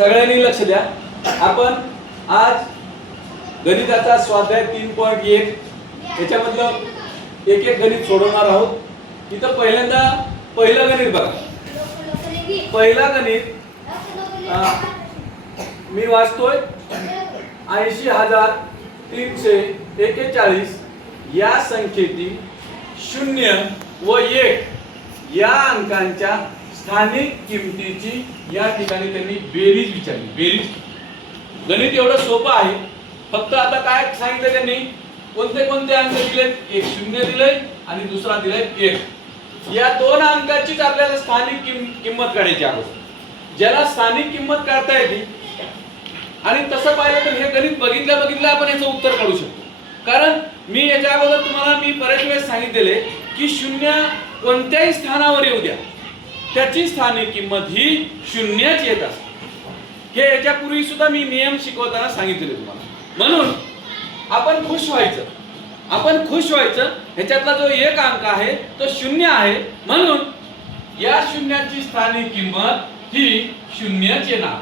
सगळ्यांनी लक्ष द्या. आपण आज गणिताचा स्वाध्याय 3.1 याच्यामधलं एक एक गणित सोडवणार आहोत. इथं पहिल्यांदा पहिलं गणित बघा. पहिला गणित मी वाचतोय 80,341 या संख्येतील 0 व 1 या अंकांच्या स्थानिक किमतीची या ठिकाणी त्यांनी बेरीज विचारली. बेरीज गणित एवढं सोपं आहे. फक्त आता काय सांगितलं त्यांनी, कोणते कोणते अंक दिलेत, एक 0 दिलंय आणि दुसरा दिलाय 1. या दोन अंकाचीच आपल्याला स्थानिक किंमत काढायची आहे. ज्याला स्थानिक किंमत काढता येते आणि तसं पाहिलं तर हे गणित बघितलं आपण याचं उत्तर काढू शकतो. कारण मी याच्या अगोदर तुम्हाला बरेच वेळेस सांगितलेले की 0 कोणत्याही स्थानावर येऊ द्या, त्याची स्थानिक किंमत ही 0च येत असते. हे याच्यापूर्वी सुद्धा मी नियम शिकवताना सांगितले तुम्हाला. म्हणून आपण खुश व्हायचं, ह्याच्यातला जो एक अंक आहे तो 0 आहे. म्हणून या 0ची स्थानिक किंमत ही 0च येणार.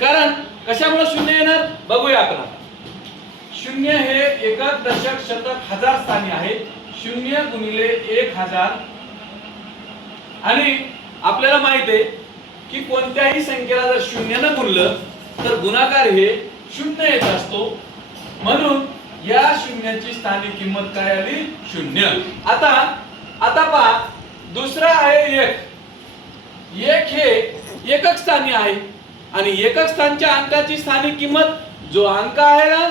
कारण कशामुळे 0 येणार बघूया आपण. 0 हे एकक, दशक, शतक, हजार स्थानी आहे. 0 गुणिले 1000. आणि आपल्याला माहित आहे की कोणत्याही संख्येला जर 0 ने गुणलं तर गुणाकार हे 0 येत असतो. म्हणून या 0ची स्थानिक किंमत काय आली? 0. आता पहा, दुसरा आहे 1. 1 हे एकक स्थानी आहे आणि एकक स्थानच्या अंकाची स्थानिक किंमत जो अंक आहे ना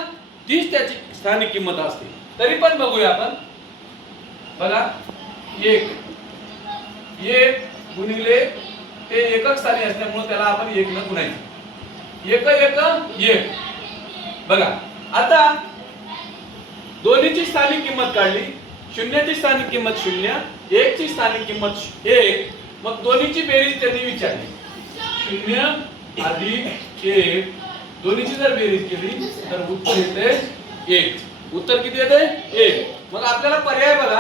तीच त्याची स्थानिक किंमत असते. तरी पण बघूया आपण. बघा, 1 गुणिले ते एकक स्थानी असल्यामुळे त्याला आपण 1 ने गुणायचं. 1 1. बघा, आता दोन्हीची स्थानिक किंमत काढली. 0ची स्थानिक किंमत 0, 1 ची स्थानिक किंमत 1. मग दोन्हीची बेरीज त्यांनी विचारली. 0 अधिक 1 दोन्हीची जर बेरीज केली तर उत्तर येते 1. उत्तर किती येते? 1. मग आपल्याला पर्याय बघा.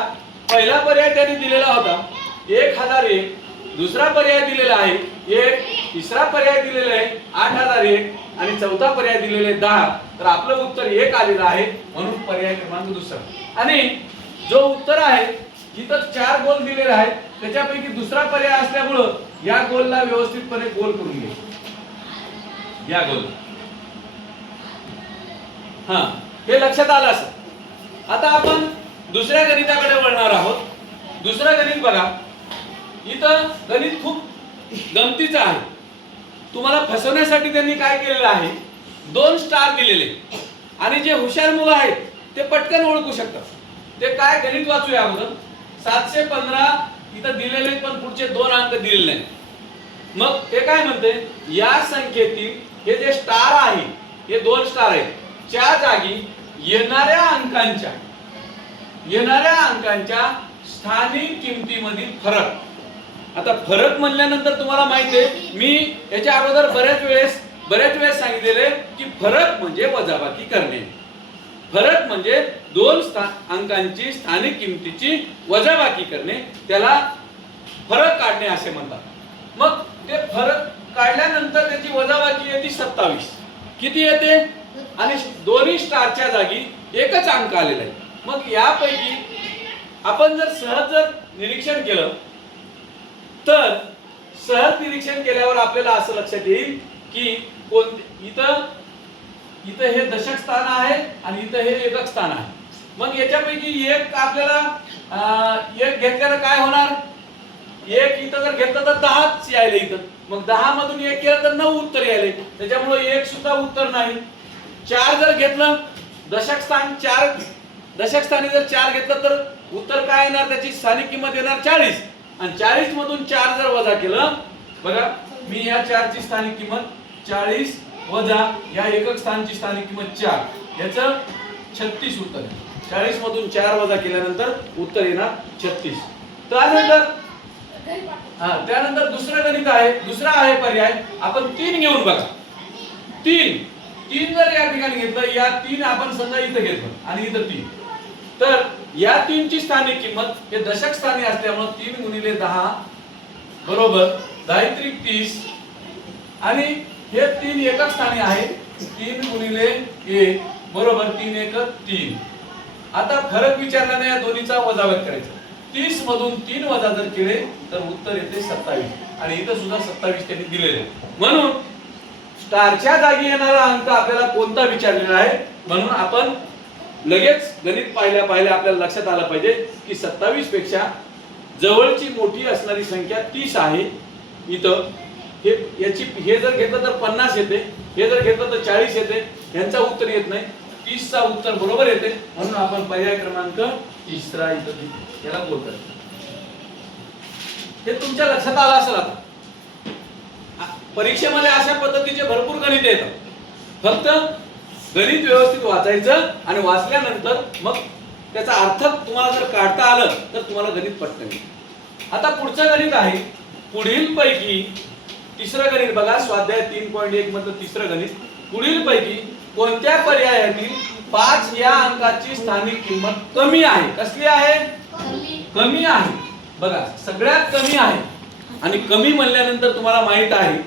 पहिला पर्याय त्यांनी दिलेला होता 1001. दुसरा पर्याय दिलेला आहे 1. तिसरा पर्याय दिलेला आहे 8001 आणि चौथा पर्याय दिलेला आहे 10. तर आपलं उत्तर 1 आलेलं आहे. म्हणून पर्याय क्रमांक दुसरा. आणि जो उत्तर आहे इथं 4 गोल दिलेले आहेत, त्याच्यापैकी दुसरा पर्याय असल्यामुळे या गोलला व्यवस्थितपणे गोल करून घे. या गोल हे लक्षात आलं असं. आता आपण दुसऱ्या गणिताकडे वळणार आहोत. दुसरं गणित बघा. इथं गणित खूप गमतीचं आहे. तुम्हाला फसवण्यासाठी त्यांनी काय केलेलं आहे, 2 स्टार दिलेले आणि जे हुशार मुलं आहेत ते पटकन ओळखू शकतात. ते काय गणित वाचूया अगोदर. 715 इथं दिलेले पण पुढचे 2 अंक दिलेले नाहीत. मग ते काय म्हणते, या संख्येतील हे जे स्टार आहे हे 2 स्टार आहेत, च्या जागी येणाऱ्या अंकांच्या स्थानिक किमतीमधील फरक. आता फरक म्हणल्यानंतर तुम्हाला माहिती आहे, मी याच्या अगोदर बऱ्याच वेळेस सांगितलेले की फरक म्हणजे वजाबाकी करणे. फरक म्हणजे 2 अंकांची स्थानिक किमतीची वजाबाकी करणे, त्याला फरक काढणे असे म्हणतात. मग ते फरक काढल्यानंतर त्याची वजाबाकी येते 27. किती येते? आणि दोन्ही स्टारच्या जागी एकच अंक आलेला आहे. मग यापैकी आपण जर सहज निरीक्षण केलं तर सहज निरीक्षण केल्यावर आपल्याला असं लक्षात येईल की इथं हे दशक स्थान आहे आणि इथं हे एकक स्थान आहे. मग याच्यापैकी एक आपल्याला एक घेतल्यावर काय होणार? 1 इथं जर घेतलं तर 10च यायला इथं. मग 10 मधून 1 केलं तर 9 उत्तर यायले. त्याच्यामुळे 1 सुद्धा उत्तर नाही. 4 जर घेतलं, दशक स्थानी जर 4 घेतलं तर उत्तर काय येणार? त्याची स्थानिक किंमत येणार 40. आणि 40 मधून 4 जर वजा केलं, बघा मी या 4 ची स्थानिक किंमत 40 वजा या एकक स्थानची स्थानिक किंमत 4, याचं 36 उत्तर. 40 मधून 4 वजा केल्यानंतर उत्तर येणार 36. त्यानंतर दुसरं गणित आहे. दुसरा आहे पर्याय. आपण 3 घेऊन बघा. 3 जर या ठिकाणी घेतलं, या 3 आपण समजा इथं घेतलं आणि इथं 3, तर या 3 ची स्थानिक किंमत हे दशक स्थानी असल्यामुळे 3 गुणिले 10 बरोबर 10 त्रिक 30. आणि हे 3 एकक स्थानी आहे. 3 गुणिले 1 बरोबर 3 एक 3. आता फरक विचारल्याने या दोन्हीचा वजाबाकी करायचा. 30 मधून 3 वजा जर केले तर उत्तर येते 27 आणि इथं सुद्धा 27 त्यांनी दिलेले आहे. म्हणून स्टारच्या जागी येणारा अंक आपल्याला कोणता विचारलेला आहे. म्हणून आपण लगेच गणित पाहिल्या आपल्याला लक्षात आलं पाहिजे की 27 पेक्षा जवळची मोठी असणारी संख्या 30 आहे. इथं हे जर घेतलं तर 50 येते, हे जर घेतलं तर 40 येते. यांचा उत्तर येत नाही. 30 चा उत्तर बरोबर येते. म्हणून आपण पर्याय क्रमांक तिसरा इथं याला बोलतात. हे तुमच्या लक्षात आलं असेल. आता परीक्षेमध्ये अशा पद्धतीचे भरपूर गणित येतात. फक्त गणित व्यवस्थित वाचायचं आणि वाचल्यानंतर मग त्याचा अर्थ तुम्हाला जर काढता आलं तर तुम्हाला गणित पटकन येईल. आता पुढचं गणित आहे पुढील पैकी तिसरं गणित बघा. स्वाध्याय 3.1 मधलं तिसरं गणित. पुढील पैकी कोणत्या पर्यायातील 5 या अंकाची स्थानिक किंमत कमी आहे. कसली आहे? कमी आहे. बघा सगळ्यात कमी आहे. आणि कमी म्हणल्यानंतर तुम्हाला माहित आहे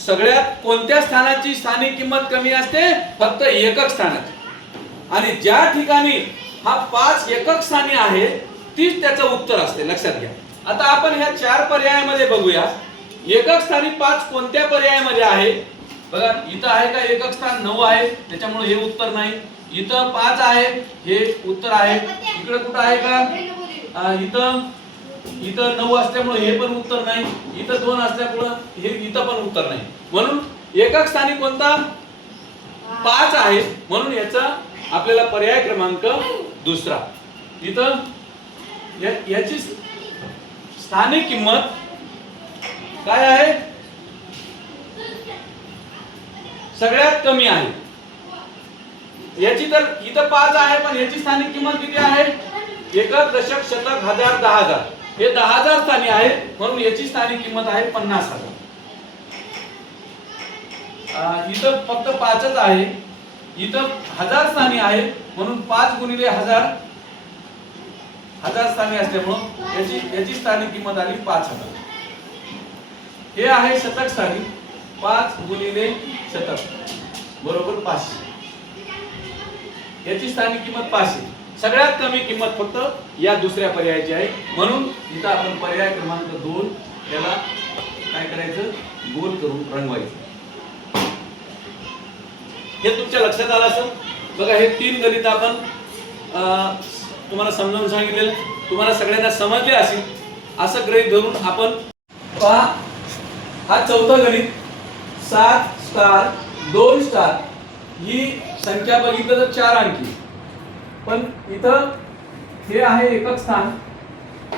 सगळ्यात कोणत्या स्थानाची स्थानिक किंमत कमी असते? फक्त एकक स्थानाची. आणि ज्या ठिकाणी हा 5 एकक स्थानी आहे तीच त्याचं उत्तर असते. लक्षात घ्या. आता आपण ह्या 4 पर्यायामध्ये बघूया. एकक स्थानी 5 कोणत्या पर्यायामध्ये आहे? बघा इथं आहे का एकक स्थान? 9 आहे, त्याच्यामुळे हे उत्तर नाही. इथं 5 आहे, हे उत्तर आहे. इकडे कुठं आहे का? इथं 9 असल्यामुळे हे पण उत्तर नाही. इथं 2 असल्यामुळे हे इथं पण उत्तर नाही. म्हणून एकक स्थानी कोणता? 5 आहे. म्हणून याचा आपल्याला पर्याय क्रमांक दुसरा. इथं याची स्थानिक किंमत काय आहे? सगळ्यात कमी आहे. याची तर इथं 5 आहे पण याची स्थानिक किंमत किती आहे? एकक, दशक, शतक, हजार, 10,000. हे 10,000 स्थानी आहे. म्हणून याची स्थानिक किंमत आहे 50,000. इथं फक्त 5च आहे. इथं 1000 स्थानी आहे. म्हणून 5 गुणिले 1000 स्थानी असल्यामुळे याची स्थानिक किंमत आली 5000. हे आहे शतक स्थानी. 5 गुणिले शतक बरोबर 500. याची स्थानिक किंमत 500. सगळ्यात कमी किंमत फक्त या दुसऱ्या पर्यायाची आहे. म्हणून इथं आपण पर्याय क्रमांक 2 याला काय करायचं? गोल करून रंगवायचं. हे तुमच्या लक्षात आलं असेल. बघा हे 3 गणित आपण तुम्हाला समजावून सांगितलेलं. तुम्हाला सगळ्यांना समजले असेल असं गृहीत धरून आपण पहा. हा चौथं गणित 7 स्टार 2 स्टार ही संख्या बघितलं तर 4 अंकी. पण इथं हे आहे एकक स्थान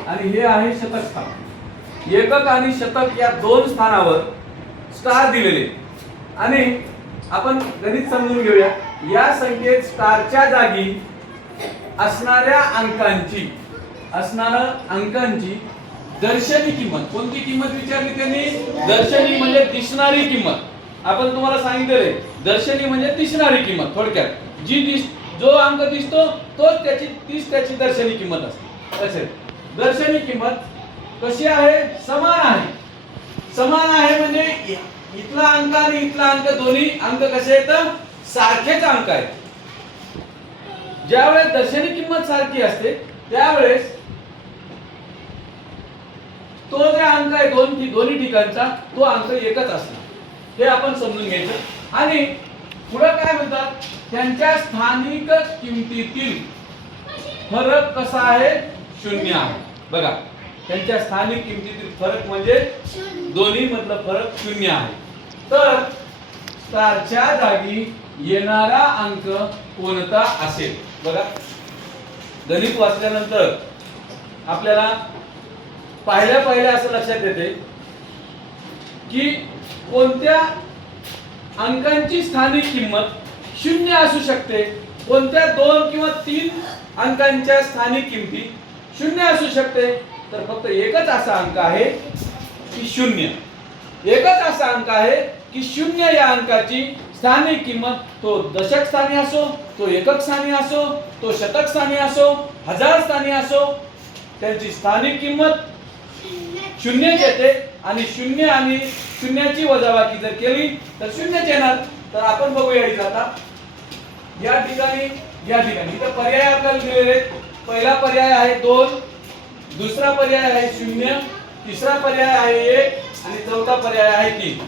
आणि हे आहे शतक स्थान. एकक आणि शतक या 2 स्थानावर स्टार दिलेले. आणि आपण गणित समजून घेऊया. या संख्येत स्टारच्या जागी असणाऱ्या अंकांची दर्शनी किंमत. कोणती किंमत विचारली त्यांनी? दर्शनी म्हणजे दिसणारी किंमत. आपण तुम्हाला सांगितले दर्शनी म्हणजे दिसणारी किंमत. थोडक्यात जो अंक दिसतो तोच तीच त्याची दर्शनी किंमत असते. असे दर्शनी किंमत कशी आहे? समान आहे. समान आहे म्हणजे इथला अंक आणि इथला अंक दोन्ही अंक कसे आहेत? सारखेच अंक आहेत. ज्यावेळेस दर्शनी किंमत सारखी असते त्यावेळेस तो जे अंक आहे दोन्ही ठिकाणचा तो अंक एकच असणार. हे आपण समजून घ्यायचं. आणि पुढे काय म्हणतात? त्यांच्या स्थानिक किमतीतील फरक कसा आहे? 0 आहे. बघा त्यांच्या स्थानिक किमतीतील फरक म्हणजे दोन्ही मधला फरक 0 आहे. तर स्टारच्या जागी येणारा अंक कोणता असेल? बघा गणित वाचल्यानंतर आपल्याला पाहिल्या असं लक्षात येते की कोणत्या अंकांची स्थानिक किंमत 0 असू शकते. कोणत्या 2 किंवा 3 अंकांच्या स्थानिक किमती 0 असू शकते. तर फक्त एकच असा अंक आहे की 0. एकच असा अंक आहे की 0 या अंकाची स्थानिक किंमत तो दशक स्थानी असो, तो एकक स्थानी असो, तो शतक स्थानी असो, हजार स्थानी असो, त्यांची स्थानिक किंमत शून्यच येते आणि शून्य आणि शून्याची वजाबाकी जर केली तर शून्यच येणार. तर आपण बघूया इथं आता या ठिकाणी इथं पर्याय आपल्याला दिलेले आहेत. पहिला पर्याय आहे 2, दुसरा पर्याय आहे 0, तिसरा पर्याय आहे 1 आणि चौथा पर्याय आहे 3.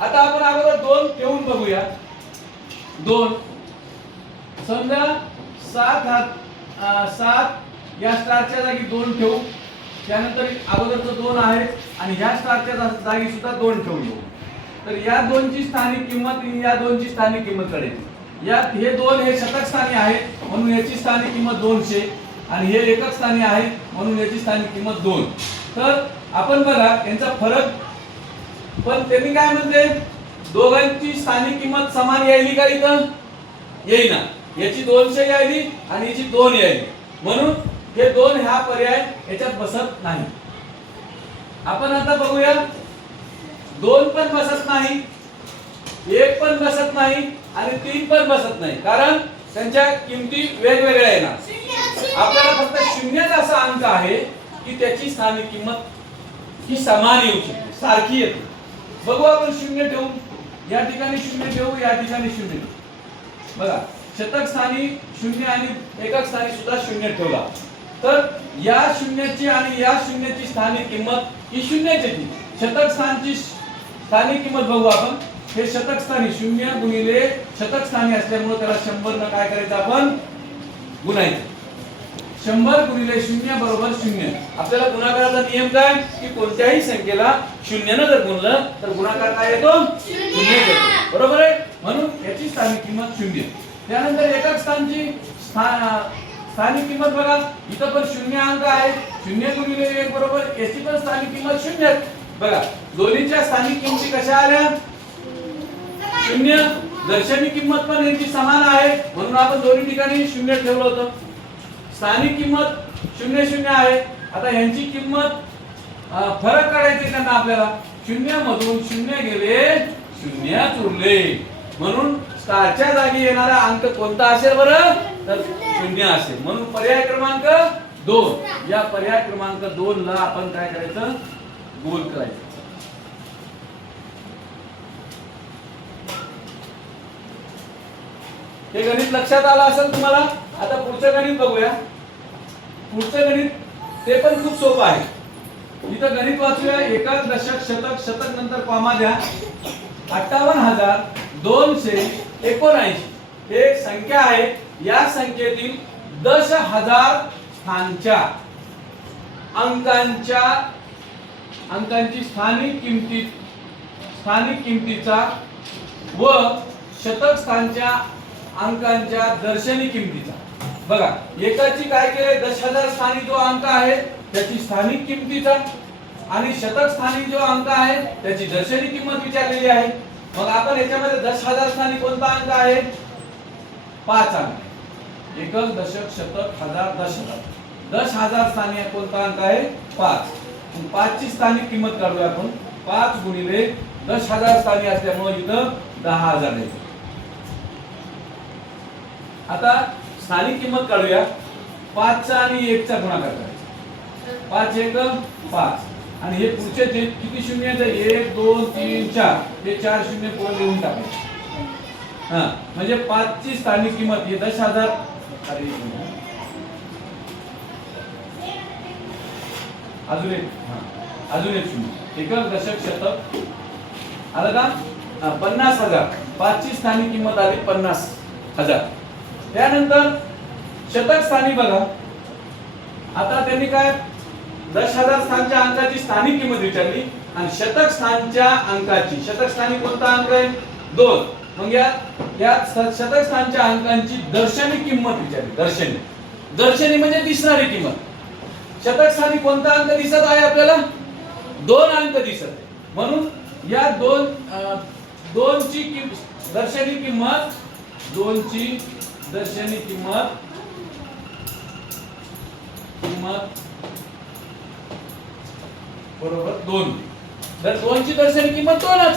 आता आपण अगोदर 2 ठेवून बघूया. 2 समजा 7 या स्टारच्या जागी 2 ठेवू. त्यानंतर अगोदरचं 2 आहे आणि ह्या स्टारच्या जागी सुद्धा 2 ठेवून घेऊ. तर या 2 ची स्थानिक किंमत आणि या 2 ची स्थानिक किंमत कळेल. यात हे 2 हे शतक स्थानी आहेत म्हणून याची स्थानिक किंमत 200 आणि हे एकक स्थानी आहे म्हणून याची स्थानिक किंमत 2. तर आपण बघा यांचा फरक, पण त्यांनी काय म्हणते दोघांची स्थानिक किंमत समान यायली का? इथं येईना. याची 200 यायली आणि याची 2 यायली म्हणून हे 2 हा पर्याय याच्यात बसत नाही. आपण आता बघूया 2 पण बसत नाही, 1 पण बसत नाही आणि 3 पण बसत नाही, कारण त्यांच्या किमती वेगवेगळ्या येणार. आपल्याला फक्त 0च असा अंक आहे की त्याची स्थानिक किंमत ही समान येऊ शकते, सारखी येते. बघू आपण 0 ठेवू, या ठिकाणी 0 ठेवू, या ठिकाणी 0 ठेवू. बघा शतक स्थानी 0 आणि एकक स्थानी सुद्धा 0 ठेवला तर या 0ची आणि या 0ची स्थानिक किंमत ही 0च येते. शतक स्थानची स्थानिक किंमत बघू आपण. हे शतक स्थानी 0 गुणिले शतक स्थानी असल्यामुळे त्याला 100 न काय करायचं आपण गुणायचं. 100 गुणिले 0 बरोबर 0. आपल्याला गुणाकाराचा नियम काय की कोणत्याही संख्येला 0 ने जर गुणलं तर गुणाकार काय येतो 0 येतो, बरोबर आहे. म्हणून याची स्थानिक किंमत 0. त्यानंतर एकक स्थानची स्थानिक किंमत बघा, इथं पण 0 अंक आहे. 0 गुणिले 1 बरोबर याची पण स्थानिक किंमत 0. बघा दोन्हीच्या स्थानिक किमती कशा आल्या 0. दर्शनी किंमत पण यांची समान आहे म्हणून आपण दोन्ही ठिकाणी 0 ठेवलं होतं. स्थानिक किंमत 0 0 आहे. आता यांची किंमत फरक काढायचे त्यांना आपल्याला. 0 मधून 0 गेले 0 उरले म्हणून स्टारच्या जागी येणारा अंक कोणता असेल बरं तर 0 असेल. म्हणून पर्याय क्रमांक 2, या पर्याय क्रमांक 2 ला आपण काय करायचं गोल करायचं. हे गणित लक्षात आलं असेल तुम्हाला. आता पुढचं गणित बघूया. पुढचं गणित ते पण खूप सोपं आहे. इथं गणित वाचूया. एकक दशक शतक, शतक नंतर कॉमा द्या. 58,279 हे एक संख्या आहे. या संख्येतील 10,000 स्थानच्या अंकांची स्थानिक किमतीचा व शतक स्थानच्या अंकांच्या दर्शनी किमतीचा. बघा एकाची काय केले 10,000 स्थानी जो अंक आहे त्याची स्थानिक किमतीचा आणि शतक स्थानी जो अंक आहे त्याची दर्शनी किंमत विचारलेली आहे. मग आपण याच्यामध्ये 10,000 स्थानी कोणता अंक आहे 5 अंक. एकक दशक शतक हजार 10,000. 10,000 स्थानी कोणता अंक आहे 5. 5 ची स्थानिक किंमत काढूया आपण. 5 गुणिले 10,000 स्थानी असल्यामुळे इथं 10,000 येते. आता स्थानिक किंमत काढूया. 5 चा आणि 1 चा गुणाकार करायचा. 5 1 5 आणि हे पुढचे जे किती शून्य आहेत 1 2 3 4 हे 4 शून्य पुढे लिहून टाकायचे. म्हणजे 5 ची स्थानिक किंमत हे 10,000 अजून एक शून्य. एकक दशक शतक आलं का 50,000. 5 ची स्थानिक किंमत आली 50,000. त्यानंतर शतक स्थानी बघा. आता त्यांनी काय 10,000 स्थानच्या अंकाची स्थानिक किंमत विचारली आणि शतक स्थानच्या अंकाची. शतक स्थानी कोणता अंक आहे 2. मग या शतक स्थानच्या अंकांची दर्शनी किंमत विचारली. दर्शनी म्हणजे दिसणारी किंमत. शतक स्थानी कोणता अंक दिसत आहे आपल्याला 2 अंक दिसत आहे. म्हणून या 2 ची दर्शनी किंमत 2 ची दर्शनी किंमत बरोबर 2. तर 2 ची दर्शनी किंमत 2च.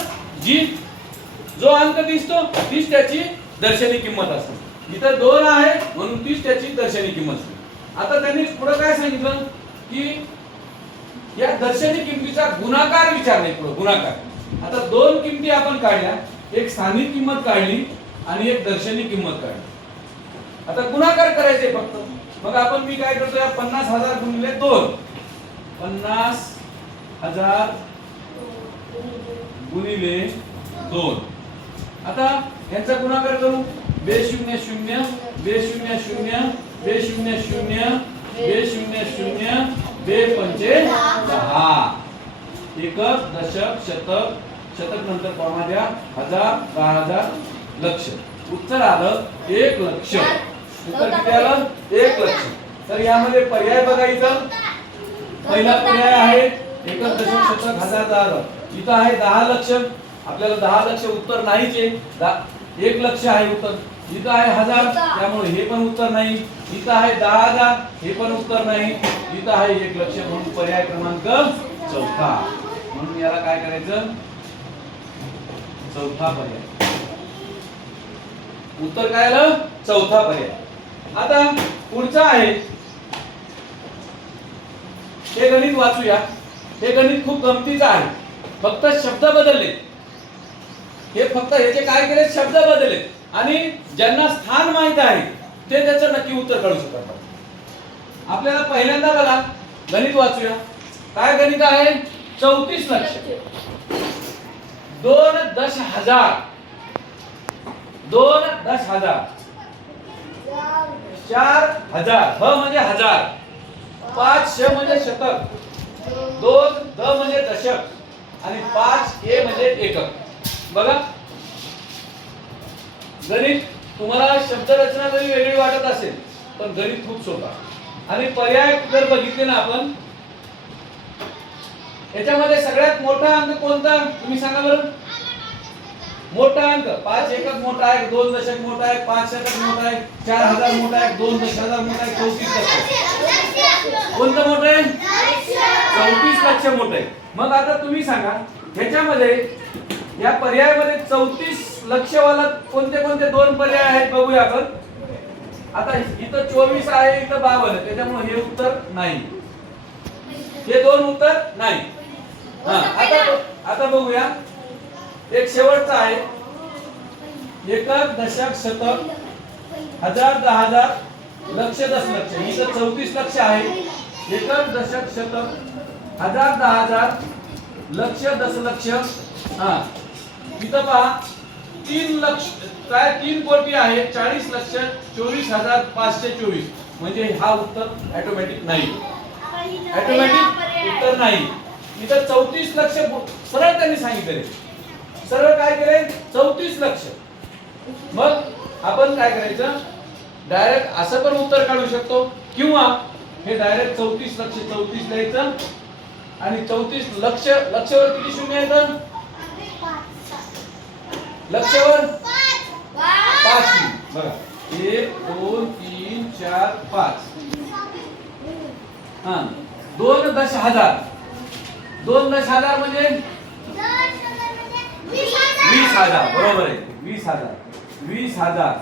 जो अंक दिसतो तीच त्याची दर्शनी किंमत असते. इथं 2 आहे म्हणून तीच त्याची दर्शनी किंमत असते. आता त्यांनी पुढे काय सांगितलं की या दर्शनी किमतीचा गुणाकार विचारले पुढे गुणाकार। आता दोन किमती आपण काढल्या, एक स्थानिक किंमत काढली आणि एक दर्शनी किंमत काढली। आता गुणाकार करायचे फक्त, मग आपण मी काय करतो, या 50,000 गुणिले 2, 50,000 गुणिले 2। आता यांचा गुणाकार करू, B00 B00 B00 B00 B5 10। एकक, दशक, शतक, शतक नंतर कॉमा द्या, हजार, 10,000, लक्ष। उत्तर आलं 1 लक्ष। उत्तर किती आलं? 1 लक्ष। तर यामध्ये पर्याय बघायचं, पहिला पर्याय आहे एकक, दशक, शतक, हजार, 10,000। इथं आहे 10 लक्ष, आपल्याला 10 लक्ष उत्तर नाहीच आहे, 1 लक्ष आहे उत्तर। इथं आहे 1000, त्यामुळे हे पण उत्तर नाही। इथं आहे 10,000, हे पण उत्तर नाही। इथं आहे 1 लक्ष, म्हणून पर्याय क्रमांक चौथा। म्हणून याला काय करायचं, चौथा पर्याय। उत्तर काय आलं? चौथा पर्याय। आता पुढचा आहे, हे गणित वाचूया। हे गणित खूप गमतीचं आहे, फक्त शब्द बदलले। हे फक्त याचे काय केले, शब्द बदलले, आणि ज्यांना स्थान माहित आहे ते त्याचं नक्की उत्तर काढू शकतात। आपल्याला पहिल्यांदा बघा गणित वाचूया। काय गणित आहे? 34 लक्ष, 2 10,000, 2 10,000, 4,000, ह म्हणजे हजार, 5 श म्हणजे शतक, 2 द म्हणजे दशक, आणि 5 ए म्हणजे एकक। बघा गणित तुम्हाला शब्द रचना जरी वेगळी वाटत असेल, पण गणित खूप सोपा। आणि पर्याय जर बघितले ना आपण, याच्यामध्ये सगळ्यात मोठा अंक कोणता तुम्ही सांगा बरं? मोठा अंक 5 एकक मोठा आहे, 2 दशक मोठा आहे, 5 शतक मोठा आहे, 4,000 मोठा आहे, 2 दशक मोठा आहे, 34 लक्ष। कोणतं मोठं आहे? 34 लक्ष मोठं आहे। मग आता तुम्ही सांगा, ह्याच्यामध्ये या पर्यायामध्ये 34 लक्ष वाला कोणते कोणते दोन पर्याय आहेत बघूया आपण। आता इथं 24 आहे, इथं 52, त्याच्यामुळे हे उत्तर नाही, हे दोन उत्तर नाही। आता बघूया, एक शेवटचा आहे, एकक, दशक, शतक, हजार, 10,000, लक्ष, दशलक्ष। इथं 34 लक्ष आहे, एकक, दशक, शतक, हजार, 10,000, लक्ष, दशलक्ष। इथं पहा 3 लक्ष, काय 3 कोटी आहे, 40 लक्ष, 24,524, म्हणजे हा उत्तर ऑटोमॅटिक नाही, ऑटोमॅटिक उत्तर नाही। इथं 34 लक्ष सरळ त्यांनी सांगितले, सरळ काय केले, 34 लक्ष। मग आपण काय करायचं, डायरेक्ट असं पण उत्तर काढू शकतो, किंवा हे डायरेक्ट 34 लक्ष 34 लिहायचं, आणि 34 लक्ष, लक्षवर किती शून्य येतं, लक्षवर 5 शून्य। बघा 1 2 3 4 5, 2 10,000, 2 10,000 म्हणजे 20,000, बरोबर आहे, 20,000, 20,000।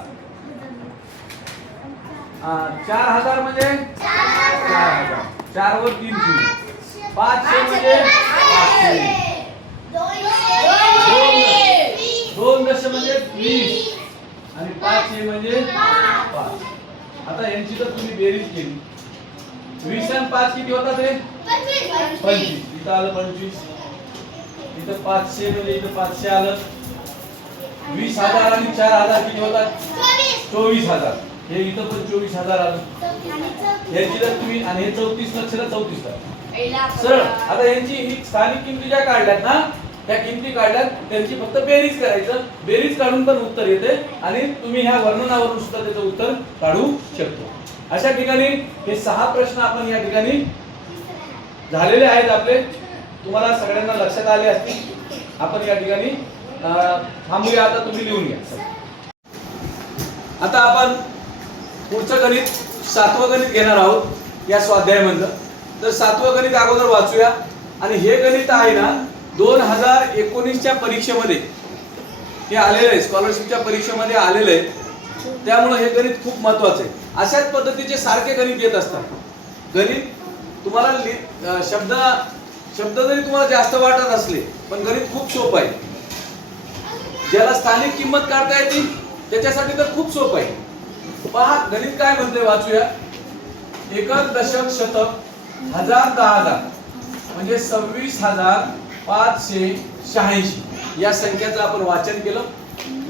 4,000 म्हणजे 4,000, 4 वर 3 शून्य, 500 म्हणजे 500, 2 दश म्हणजे 20, आणि 5 हे म्हणजे 5। आता यांची तर तुम्ही बेरीज केली, 20 आणि 5 किती होतात रे? 25। इथं आलं 25, इथं 500 म्हणजे इथं 500 आलं, 20,000 आणि 4,000 किती होतात? 24,000। हे इथं पण 24,000 आलं, यांची जर तुम्ही, आणि हे 34 लक्षला 34 सरळ। आता यांची ही स्थानिक किमती ज्या काढल्यात ना, त्या किमती काढल्यात, त्यांची फक्त बेरीज करायचं, बेरीज काढून पण उत्तर येते, आणि तुम्ही ह्या वर्णनावरून सुद्धा त्याचं उत्तर काढू शकतो। अशा ठिकाणी हे 6 प्रश्न आपण या ठिकाणी झालेले आहेत आपले, तुम्हाला सगळ्यांना लक्षात आले असतील। आपण या ठिकाणी थांबूया, आता तुम्ही लिहून घ्या। आता आपण पुढचं गणित 7वं गणित घेणार आहोत या स्वाध्यायामधलं। तर 7वं गणित अगोदर वाचूया, आणि हे गणित आहे ना 2019च्या परीक्षेमध्ये हे आलेलं आहे, स्कॉलरशिपच्या परीक्षेमध्ये आलेलं आहे, त्यामुळे हे गणित खूप महत्त्वाचं आहे। अशाच पद्धतीचे सारखे गणित येत असतात। गणित तुम्हाला शब्द जरी तुम्हाला जास्त वाटत असले पण गणित खूप सोपं आहे. ज्याला स्थानिक किंमत काढता येते त्याच्यासाठी तर खूप सोपं आहे. पहा गणित काय म्हणते, वाचूया. एकक दशक शतक हजार दहा हजार म्हणजे 26,586 या संख्येचं आपण वाचन केलं.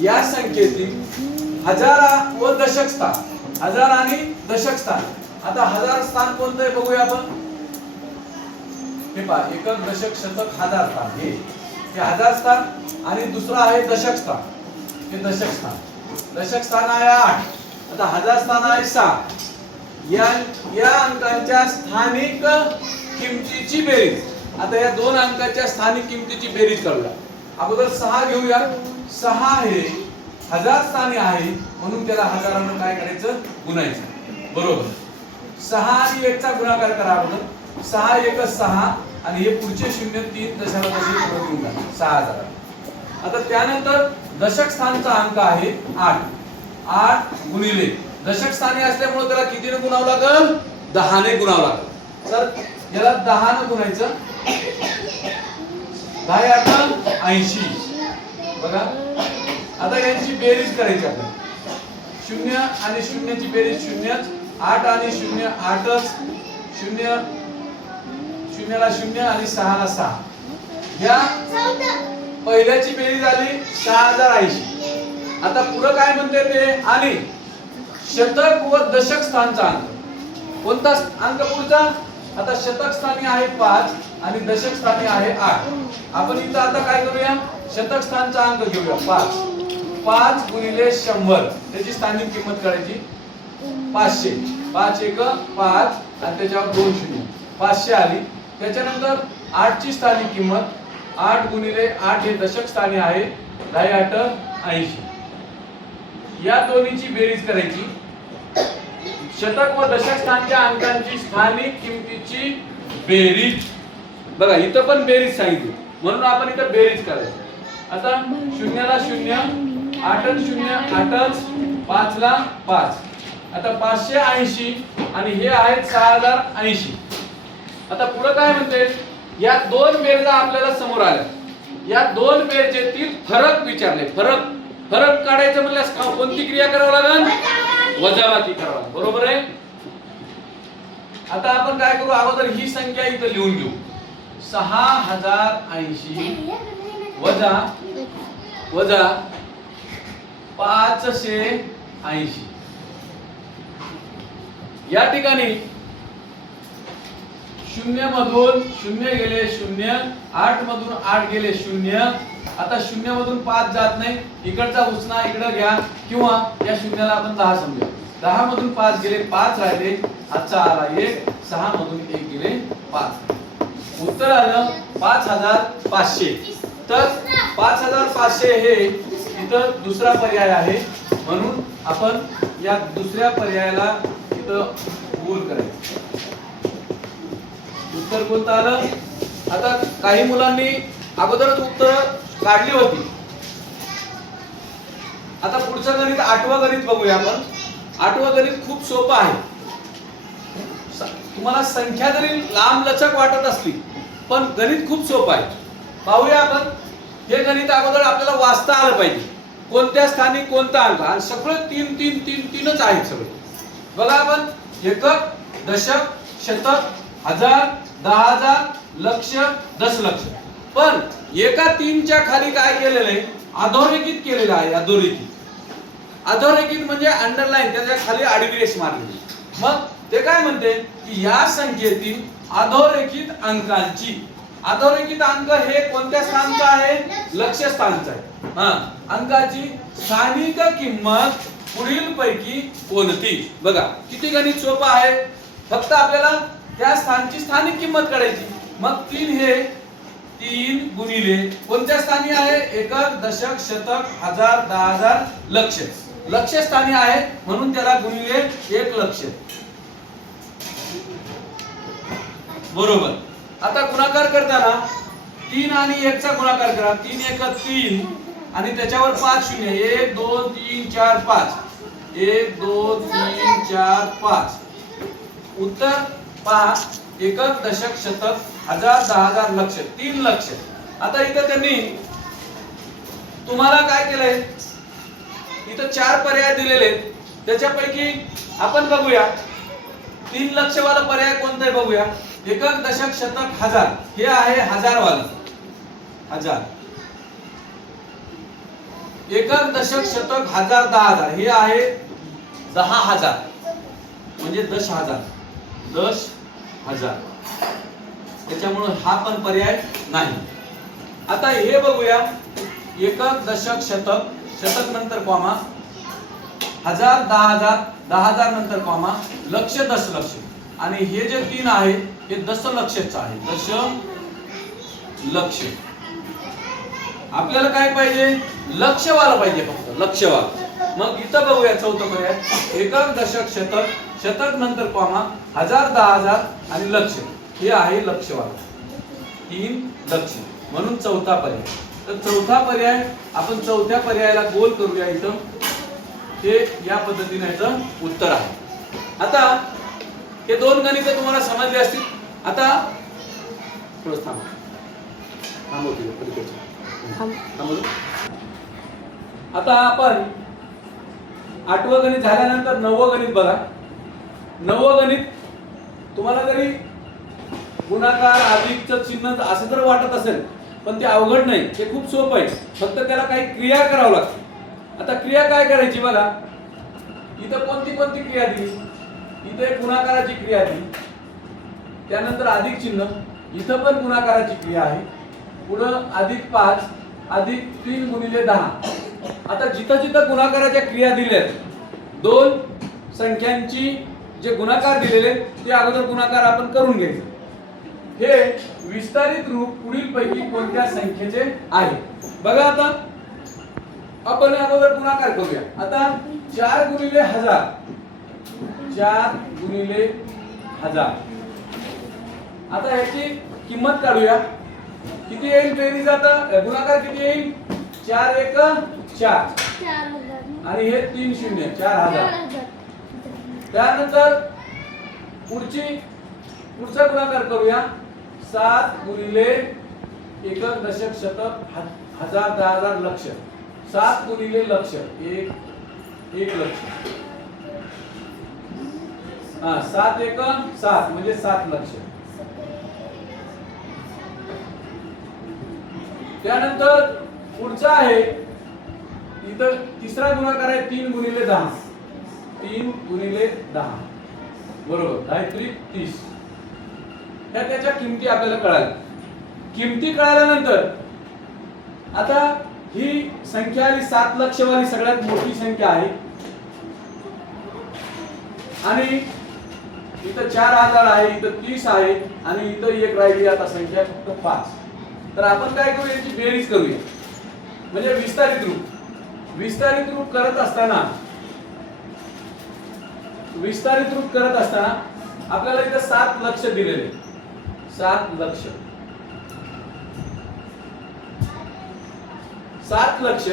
या संख्येतील हजार व दशक स्थान, हजार आणि दशक स्थान. आता हजार स्थान कोणतं आहे बघूया आपण. हे पहा, एकक दशक शतक हजार स्थान हे हजार स्थान आणि दुसरा आहे दशक स्थान. हे दशक स्थान, दशक स्थान आहे 8. आता हजार स्थान आहे 6. या अंकांच्या स्थानिक किमतीची बेरीज. आता या दोन अंकाच्या स्थानिक किमतीची बेरीज करूया. अगोदर 6 घेऊया. 6 हे हजार स्थानी आहे म्हणून त्याला हजारानं काय करायचं, गुणायचं. बरोबर. 6 आणि 1 चा गुणाकार करा अगोदर. 6 1 6 आणि हे पुढचे 0 3 दशाला तसे घेऊन जा 6000. आता त्यानंतर दशक स्थानचा अंक आहे 8. 8 गुणिले दशक स्थानी असल्यामुळे त्याला कितीने गुणावं लागेल, 10 ने गुणावं लागेल. तर याला 10 ने गुणायचं. 10 8 80. बघा आता यांची बेरीज करायची आपल्याला. 0 आणि 0 ची बेरीज 0च. 8 आणि 0 8च. 0 0 ला 0 आणि 6 ला 6. या पहिल्याची बेरीज आली 6080. आता पुढे काय म्हणते ते, आणि शतक व दशक स्थानचा अंक. कोणता अंक पुढचा. आता शतक स्थानी आहे 5 आणि दशक स्थानी आहे 8. आपण इथं आता काय करूया, शतक स्थानचा अंक घेऊया 5. 5 गुणिले 100 त्याची स्थानिक किंमत काढायची 500. 5 1 5 आणि त्याच्यावर 2 0 500 आली. त्याच्यानंतर 8 ची स्थानिक किंमत 8 गुणिले 8 हे दशक स्थानी आहे 10 8 80. या दोन्हीची बेरीज करायची. शतक व दशक स्थानच्या अंकांची स्थानिक किमतीची बेरीज. बघा इथं पण बेरीज सांगितली म्हणून आपण इथं बेरीज करायची. आता 0 ला 0 8 0 8च 5 ला 5. आता 580 आणि हे आहेत 6080. आता पुढे काय म्हणते, या दोन बेरजा आपल्याला समोर आल्या. या दोन बेरजेतील फरक विचारले. फरक काढायचं म्हणल्यास कोणती क्रिया करावी लागेल, वजाबाकी करावी लागेल. बरोबर आहे. आता आपण काय करू, अगोदर ही संख्या इथं लिहून घेऊ. 6080 वजा 580. या ठिकाणी 0 मधून 0 गेले 0, 8 मधून 8 गेले 0. आता 0 मधून 5 जात नाही, इकडचा उसना इकडे घ्या किंवा या 0 ला आपण 10 समजूया. 10 मधून 5 गेले 5 राहिले, हातचा आला 1. 6 मधून 1 गेले 5. उत्तर आलं 5500. तर 5500 हे इथं दुसरा पर्याय आहे म्हणून आपण या दुसऱ्या पर्यायाला इथं बोल करायचं. उत्तर कोणतं आलं. आता काही मुलांनी अगोदरच उत्तर काढली होती. आता पुढचं गणित 8वं गणित बघूया आपण. 8वं गणित खूप सोपं आहे. तुम्हाला संख्या जरी लांब लचक वाटत असली पण गणित खूप सोपं आहे. पाहूया आपण. हे गणित अगोदर आपल्याला वाचता आलं पाहिजे. कोणत्या स्थानी कोणता अंक, आणि सगळे 3 3 3 3च आहेत सगळे. बघा आपण एकक दशक शतक हजार 10,000 लक्ष दशलक्ष. पण एका 3च्या खाली काय केलेलं आहे, अधोरेखित केलेलं आहे. अधोरेखित म्हणजे अंडरलाईन, त्याच्या खाली आडवी रेष मारलेली. मग ते काय म्हणते की या संख्येतील अधोरेखित अंकांची, अधोरेखित अंक हे कोणत्या स्थानचा आहे, लक्ष्य स्थानचा आहे. अंकाची स्थानिक किंमत पुढील पैकी कोणती. बघा किती गणित सोपं आहे. फक्त आपल्याला त्या स्थानची स्थानिक किंमत काढायची. मग 3 हे 3 गुणिले कोणत्या स्थानी आहे, एकक दशक शतक हजार 10,000 लक्ष. लक्ष स्थानी आहे म्हणून त्याला गुणिले 1 लक्ष. बरोबर. आता गुणाकार करताना 3 आणि 1 चा गुणाकार करा. 3 1 3 आणि त्याच्यावर 5 0. 1 2 3 4 5. 1 2 3 4 5. उत्तर पहा एकक, दशक, शतक, हजार, 10,000, लक्ष, 3 लक्ष. आता इथं त्यांनी तुम्हाला काय केलंय, इथं 4 पर्याय दिलेले आहेत. त्याच्यापैकी आपण बघूया 3 लक्ष वाला पर्याय कोणता आहे बघूया. एकक, दशक, शतक, हजार, हे आहे 1000 वाला. 1000. एकक, दशक, शतक, हजार, 10,000, हे आहे 10,000 म्हणजे 10,000. 10,000. त्याच्यामुळे हा पण पर्याय नाही. आता हे बघूया. एकक, दशक, शतक, शतक नंतर कॉमा, हजार, 10,000, 10,000 नंतर कॉमा, लक्ष, दशलक्ष. आणि हे जे 3 आहे हे दशलक्षच आहे. दशलक्ष. आपल्याला काय पाहिजे, लक्षवाला पाहिजे, फक्त लक्षवाला. मग इथं बघूया चौथं पर्याय. एकक, दशक, शतक, शतक नंतर कॉमा, हजार, 10,000 आणि लक्ष, हे आहे लक्षवाला. 3 लक्ष म्हणून चौथा पर्याय. तर चौथा पर्याय आपण चौथ्या पर्यायाला गोल करूया. इथं हे या पद्धतीने याचं उत्तर आहे. आता हे 2 गणित तुम्हाला समजले असतील. आता थोडं आता आपण 8वं गणित झाल्यानंतर 9वं गणित बघा. 9वं गणित तुम्हाला जरी गुणाकार अधिकचं चिन्ह असं जर वाटत असेल पण ते अवघड नाही, ते खूप सोपं आहे. फक्त त्याला काही क्रिया करावं लागते. आता क्रिया काय करायची बघा. इथं कोणती कोणती क्रिया दिली, इथं एक गुणाकाराची क्रिया दिली, त्यानंतर अधिक चिन्ह, इथं पण गुणाकाराची क्रिया आहे, पुढं +5 अधिक 3 गुणिले 10. आता जिथं जिथं गुणाकाराच्या क्रिया दिल्यात, 2 संख्यांची जे गुणाकार दिलेले ते अगोदर गुणाकार आपण करून घ्यायचे. हे विस्तारित रूप पुढील पैकी कोणत्या संख्येचे आहे बघा. आता आपण अगोदर गुणाकार करूया. आता 4 गुणिले 1000, 4 गुणिले 1000. आता याची किंमत काढूया. किती येईल बेरीज, आता गुणाकार किती येईल, 4 1 4 आणि हे 3 0 4000. त्यानंतर पुढचा गुणाकार करूया. 7 गुणिले एकक, दशक, शतक, हजार, 10,000, लक्ष, 7 गुणिले लक्ष, 1 लक्ष. 7 1 7 म्हणजे 7 लक्ष. त्यानंतर पुढचा आहे, इथं तिसरा गुणाकार आहे 3 गुणिले 10. 3 गुणिले 10 बरोबर 30. त्याच्या किमती आपल्याला कळाल्या. किमती कळाल्यानंतर आता ही संख्या आली 7 लक्षवाली, सगळ्यात मोठी संख्या आहे. आणि इथं 4000 आहे, इथं 30 आहे आणि इथं एक राहिली आता संख्या फक्त 5. तर आपण काय करू, याची बेरीज करूया. म्हणजे विस्तारित रूप करत असताना आपल्याला इथं 7 लक्ष दिलेले. 7 लक्ष, 7 लक्ष,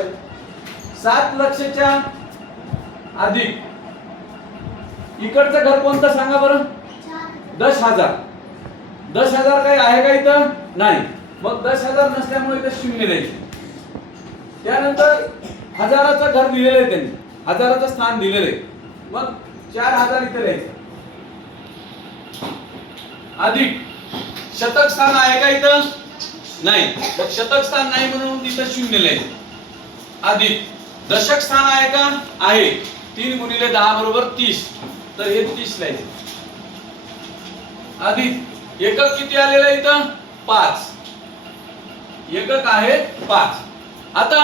7 लक्षच्या अधिक इकडचं घर कोणतं सांगा बरं. 10,000. 10,000 काही आहे का इथं, नाही. मग 10,000 नसल्यामुळे इथं 0 द्यायचे. त्यानंतर हजाराचं घर दिलेलं आहे त्यांनी, हजाराचं स्थान दिलेलं आहे. मग 4,000 इथे द्यायचं. अधिक शतक स्थान आहे का इथं, नाही. मग शतक स्थान नाही म्हणून इथं 0 लिहायचं. अधिक दशक स्थान आहे का, आहे. 3 गुणिले 10 बरोबर 30. तर हे 30 लिहायचं. अधिक एकक किती आलेलं आहे इथं, 5. एकक आहे 5. आता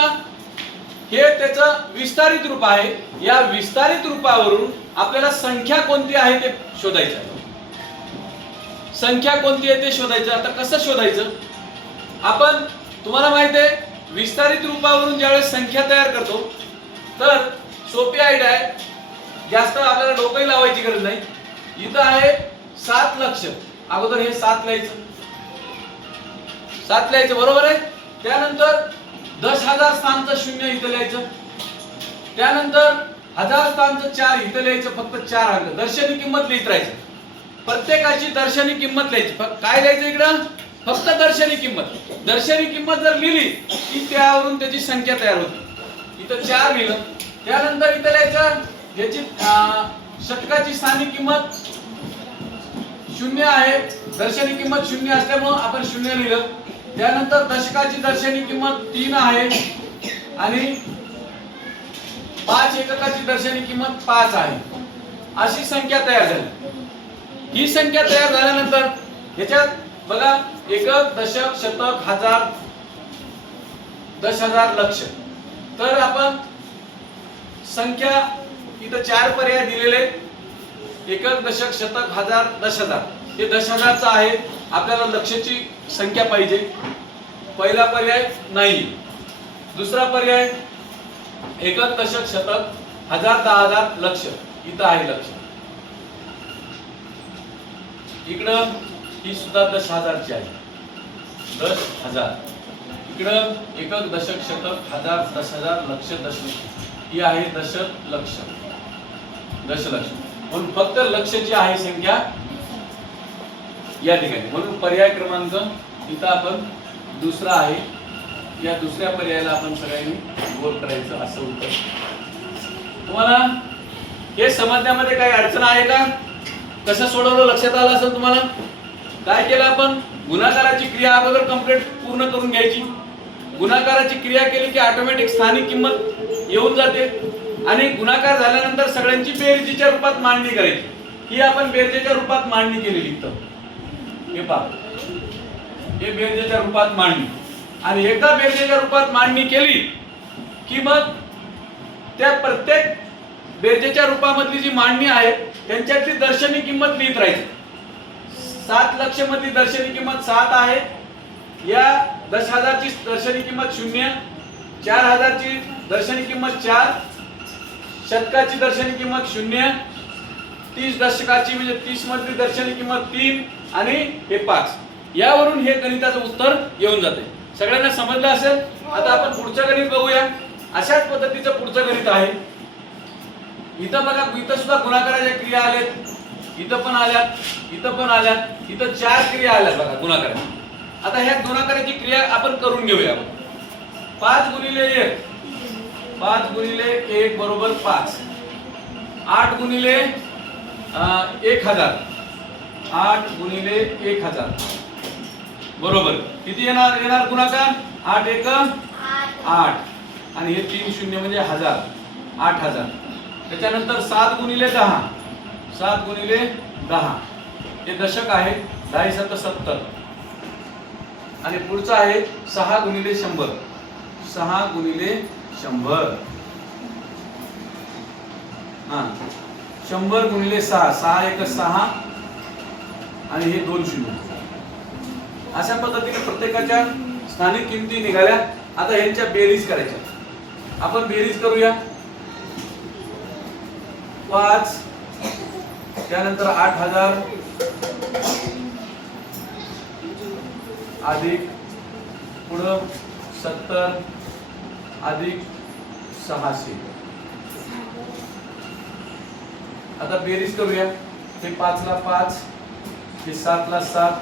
हे त्याचं विस्तारित रूप आहे. या विस्तारित रूपावरून आपल्याला संख्या कोणती आहे ते शोधायचं आहे. संख्या कोणती आहे ते शोधायचं. आता कसं शोधायचं, आपण तुम्हाला माहिती आहे विस्तारित रूपावरून ज्यावेळेस संख्या तयार करतो तर सोपी आयडिया आहे, जास्त आपल्याला डोकंही लावायची गरज नाही. इथं आहे 7 लक्ष, अगोदर हे 7 लिहायचं. 7 लिहायचं बरोबर आहे. त्यानंतर 10,000 स्थानचं 0 इथं लिहायचं. त्यानंतर 1000 स्थानचं 4 इथं लिहायचं. फक्त 4 अंक दर्शनी किंमत लिहित राहायचं. प्रत्येकाची दर्शनी किंमत लिहायची. काय लिहायचं इकडं? फक्त दर्शनी किंमत. दर्शनी किंमत जर लिहिली की त्यावरून त्याची संख्या तयार होते. इथं 4 लिहिलं. त्यानंतर इथं लिहायचं याची शतकाची स्थानिक किंमत 0 आहे. दर्शनी किंमत 0 असल्यामुळे आपण 0 लिहिलं. त्यानंतर दशकाची दर्शनी किंमत 3 आहे आणि 5 एककाची दर्शनी किंमत 5 आहे. अशी संख्या तयार झाली. ही संख्या तयार झाल्यानंतर याच्यात बघा एकक, दशक, शतक, हजार, 10,000, लक्ष. तर आपण संख्या इथं 4 पर्याय दिलेले. एकक, दशक, शतक, हजार, 10,000. हे 10,000चं आहे. आपल्याला लक्षाची संख्या पाहिजे. पहिला पर्याय नाही. दुसरा पर्याय एकक, दशक, शतक, हजार, 10,000, लक्ष. इथं आहे लक्ष. इकडं ही सुद्धा 10,000ची आहे. 10,000. इकडं एकक, दशक, शतक, हजार, 10,000, लक्ष, दशलक्ष. ही आहे दशक, लक्ष, दशलक्ष. म्हणून फक्त लक्षची आहे संख्या या ठिकाणी. म्हणून पर्याय क्रमांक इथं आपण दुसरा आहे. या दुसऱ्या पर्यायाला आपण सगळ्यांनी गोल करायचं असं उत्तर. तुम्हाला हे समजण्यामध्ये काही अडचण आहे का? कसं सोडवलं लक्षात आलं असेल तुम्हाला? काय केलं आपण? गुणाकाराची क्रिया अगोदर कंप्लीट पूर्ण करून घ्यायची. गुणाकाराची क्रिया केली की ऑटोमॅटिक स्थानिक किंमत येऊन जाते आणि गुणाकार झाल्यानंतर सगळ्यांची बेरजेच्या रूपात मांडणी करायची. ही आपण बेरजेच्या रूपात मांडणी केलेली. इथं हे पहा, हे बेरजेच्या रूपात मांडणी. आणि एकदा बेरजेच्या रूपात मांडणी केली की मग त्या प्रत्येक बेरजेच्या रूपामधली जी मांडणी आहे त्यांच्यातली दर्शनी किंमत लिहित राहायची. 7 लक्ष मधली दर्शनी किंमत 7 आहे. या 10,000ची दर्शनी किंमत 0, 4,000ची दर्शनी किंमत 4, शतकाची दर्शनी किंमत 0, 30 दशकाची म्हणजे 30 मधली दर्शनी किंमत 3 आणि हे 5. यावरून हे गणिताचं उत्तर येऊन जाते. सगळ्यांना समजलं असेल? आता आपण पुढचं गणित बघूया. अशाच पद्धतीचं पुढचं गणित आहे. इथं बघा, इथं सुद्धा गुणाकाराच्या क्रिया आल्यात. इथं पण आल्यात, इथं पण आल्यात. इथं 4 क्रिया आल्यात बघा गुणाकाराच्या. आता ह्या गुणाकाराची क्रिया आपण करून घेऊया. 5 गुणिले 1, 5 गुणिले 1 बरोबर 5. 8 गुणिले 1,000, 8 गुणिले 1,000 बरोबर किती येणार गुणाकार? 8 एक 8 आणि हे 3 शून्य म्हणजे 1000, 8,000. त्याच्यानंतर 7 गुणिले 10, 7 गुणिले 10 हे दशक आहे. 10 7 70 आणि पुढचा आहे 6 गुणिले 100, 6 गुणिले 100. 100 गुणिले 6, 6 एक 6 आणि हे 2 शून्य. अशा पद्धतीने प्रत्येकाच्या स्थानिक किमती निघाल्या. आता यांच्या बेरीज करायच्या. आपण बेरीज करूया. 5 त्यानंतर 8,000 अधिक पुढं 70 अधिक 600. आता बेरीज करूया. हे 5 ला 5, हे 7 ला 7,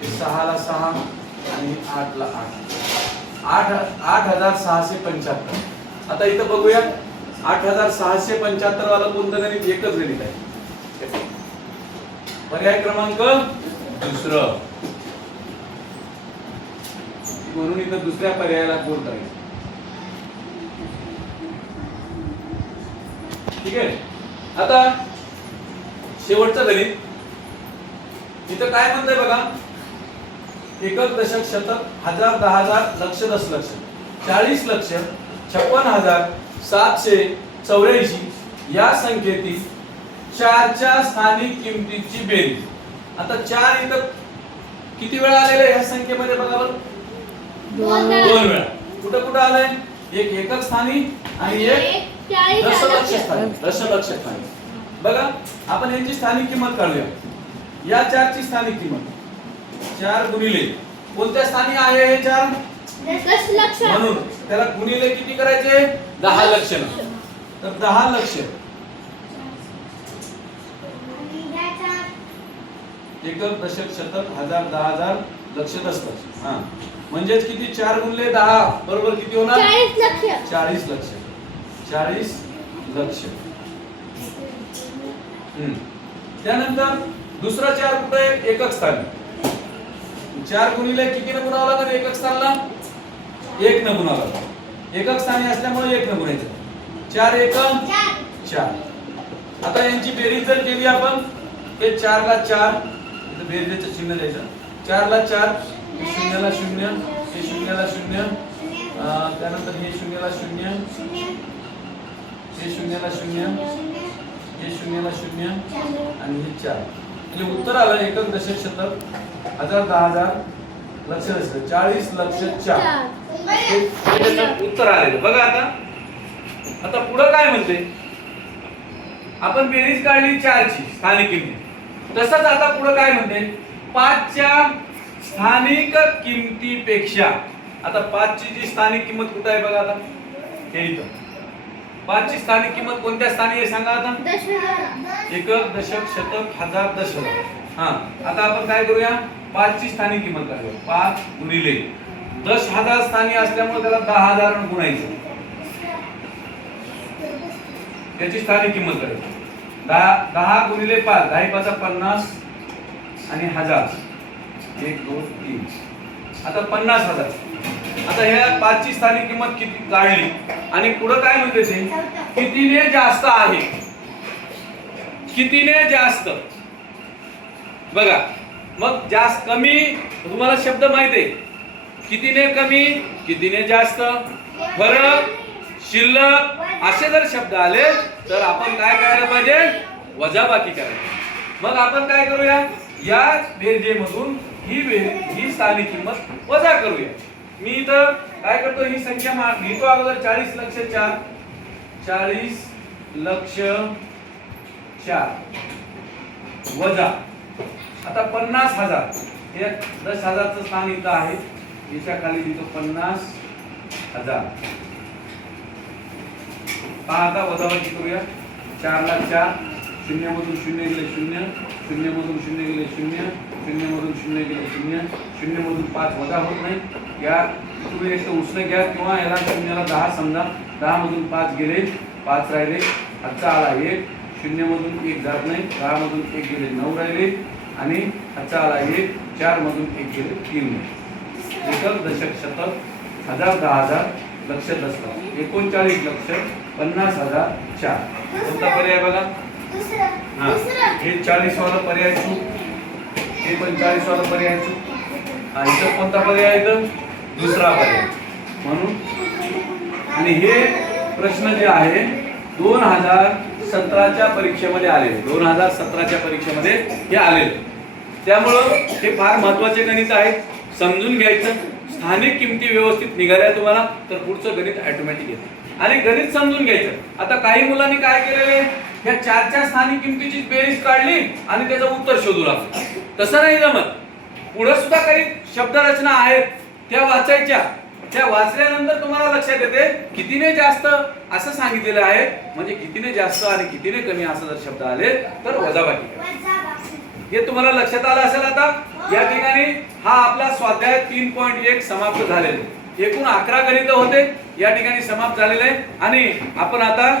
हे 6 ला 6 आणि 8 ला 8. 8,675. आता इथं बघूया 8,675 वाला कोणतं गणित? एकच गणित आहे. पर्याय क्रमांक दुसरं. म्हणून इथं दुसऱ्या पर्यायाला गोल करायचं. ठीक आहे. आता शेवटचं गणित इथं काय म्हणतंय बघा. एकक, दशक, शतक, हजार, 10,000, लक्ष, दशलक्ष, 40 लक्ष 56,784 या संख्येतील 4च्या स्थानिक किमतीची बेरीज. आता 4 इथं किती वेळा आलेलं आहे ह्या संख्येमध्ये बघा बरं? 2 वेळा. कुठं कुठं आलंय? एक एकक स्थानी आणि एक दशलक्ष स्थानी. दशलक्ष स्थानी बघा. आपण यांची स्थानिक किंमत काढूया. या 4ची स्थानिक किंमत 4 गुणिले कोणत्या स्थानी आहे हे 4? दशलक्ष. म्हणून त्याला गुणिले किती करायचे? 10 लक्ष. तर 10 लक्ष एकक दशक शतक हजार दहा हजार लक्ष दशलक्ष. हा म्हणजेच किती 4 गुणिले 10 बरोबर किती होणार 40 लक्ष. 40 लक्ष. 40 लक्ष. त्यानंतर दुसरा 4 कुठे आहे एकक स्थानी. 4 गुणिले किती न गुणावं लागेल एकक स्थानाला 1 न गुणावं लागेल. एकक स्थानी असल्यामुळे 1 न गुणायचं. 4 एकम 4. आता यांची बेरीज जर केली आपण हे 4 ला 4 इथे बेरीजचं चिन्ह द्यायचं. 4 ला 4 0 ला 0 हे 0 ला 0 त्यानंतर हे 0 ला 0 हे 0 ला 0 हे 0 ला 0 आणि हे 4. म्हणजे उत्तर आलं एकक दशक शतक हजार दहा हजार लक्ष दशक 40 लक्ष 4 हे उत्तर आलेलं बघा. आता पुढे काय म्हणते आपण बेरीज काढली 4 ची स्थानिक किमती. तसंच आता पुढे काय म्हणते 5 च्या स्थानिक किमतीपेक्षा. आता 5 ची जी स्थानिक किंमत कुठे आहे बघा. आता हे इथं 5 ची स्थानिक किंमत कोणत्या स्थानी आहे सांगा. आता एकक दशक शतक हजार दशलक्ष. हा आता आपण काय करूया 5 ची स्थानिक किंमत काढूया. 5 गुणिले 10,000 स्थानी असल्यामुळे त्याला 10,000 ने गुणायचं. त्याची स्थानिक किंमत काढायची. 10 गुणिले 5 10 5 50 आणि 1000 1 2 3. आता 50,000. आता ह्या 5 ची स्थानिक किंमत किती काढली आणि पुढे काय म्हणते ते कितीने जास्त आहे. कितीने जास्त बघा. मग जास्त कमी तुम्हाला शब्द माहिती आहे. कितीने कमी कितीने जास्त फरक शिल्लक असे जर शब्द आले तर आपण काय करायला पाहिजे वजाबाकी करायची. मग आपण काय करूया या बेरजेमधून ही स्थानिक किंमत वजा करूया. मी इथं काय करतो ही संख्या लिहितो अगोदर 40 लक्ष 4 40 लक्ष 4 वजा. आता 50,000 हे 10,000चं स्थान इथं आहे. याच्या खाली लिहितो 50,000. आता वजाबाकी करूया. 4 ला 4 0 मधून 0 गेले 0 0 मधून 0 गेले 0 0 मधून 0 गेले 0 0 मधून 5 वजा होत नाही. या तुम्ही एक उसने घ्या किंवा याला 0 ला 10 समजा. 10 मधून 5 गेले 5 राहिले. हातचा आला 1 0 मधून 1 जात नाही. 10 मधून 1 गेले 9 राहिले आणि हातचा आला 1 4 मधून 1 गेले 3. एकक दशक शतक हजार दहा हजार लक्ष दशलक्ष 39 लक्ष 50,000 4. कोणता पर्याय बघा. हा हे 40 वाला पर्याय चूक. हे पण 40 वाला पर्याय चूक. हा इथं कोणता पर्याय इथं दुसरा पर्याय. म्हणून आणि हे प्रश्न जे आहे 2017च्या परीक्षेमध्ये आलेले 2017च्या परीक्षेमध्ये हे आलेले. त्यामुळं हे फार महत्त्वाचे गणित आहेत. समजून घ्यायचं. स्थानिक किमती व्यवस्थित निघाल्या तुम्हाला तर पुढचं गणित ऑटोमॅटिक येतं. आणि गणित समजून घ्यायचं. आता काही मुलांनी काय केलेले या 4च्या स्थानिक किमतीची बेरीज काढली आणि त्याचं उत्तर शोधू लागले. तसं नाही जमत. पुढे सुद्धा काही शब्दरचना आहेत त्या वाचायच्या. त्या वाचल्यानंतर तुम्हाला लक्षात येते कितीने जास्त असं सांगितलेलं आहे. म्हणजे कितीने जास्त आणि कितीने कमी असं जर शब्द आले तर वजाबाकी करा. हे तुम्हाला लक्षात आलं असेल. आता या ठिकाणी हा आपला स्वाध्याय 3.1 समाप्त झालेला. एकूण 11 गणित होते या ठिकाणी समाप्त झालेले आहे. आणि आपण आता